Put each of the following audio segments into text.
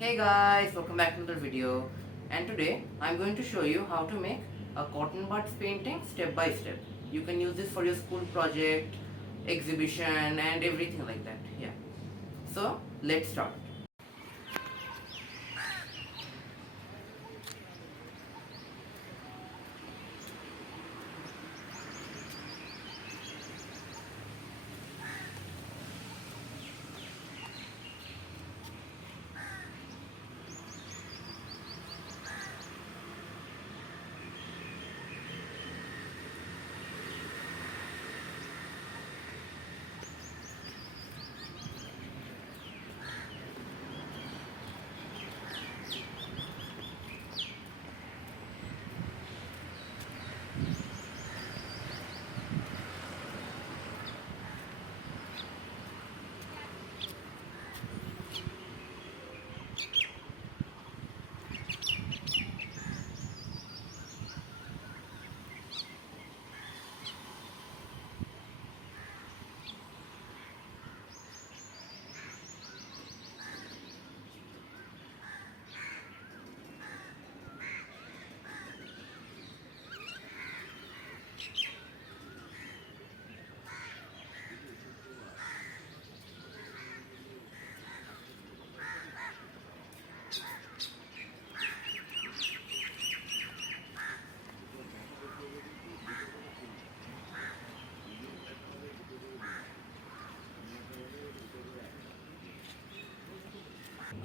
Hey guys, welcome back to another video, and today I'm going to show you how to make a cotton buds painting step by step. You can use this for your school project, exhibition and everything like that. Yeah. So let's start.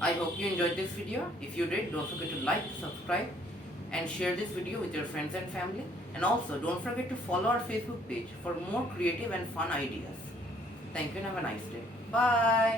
I hope you enjoyed this video. If you did, don't forget to like, subscribe and share this video with your friends and family. And also don't forget to follow our Facebook page for more creative and fun ideas. Thank you and have a nice day. Bye.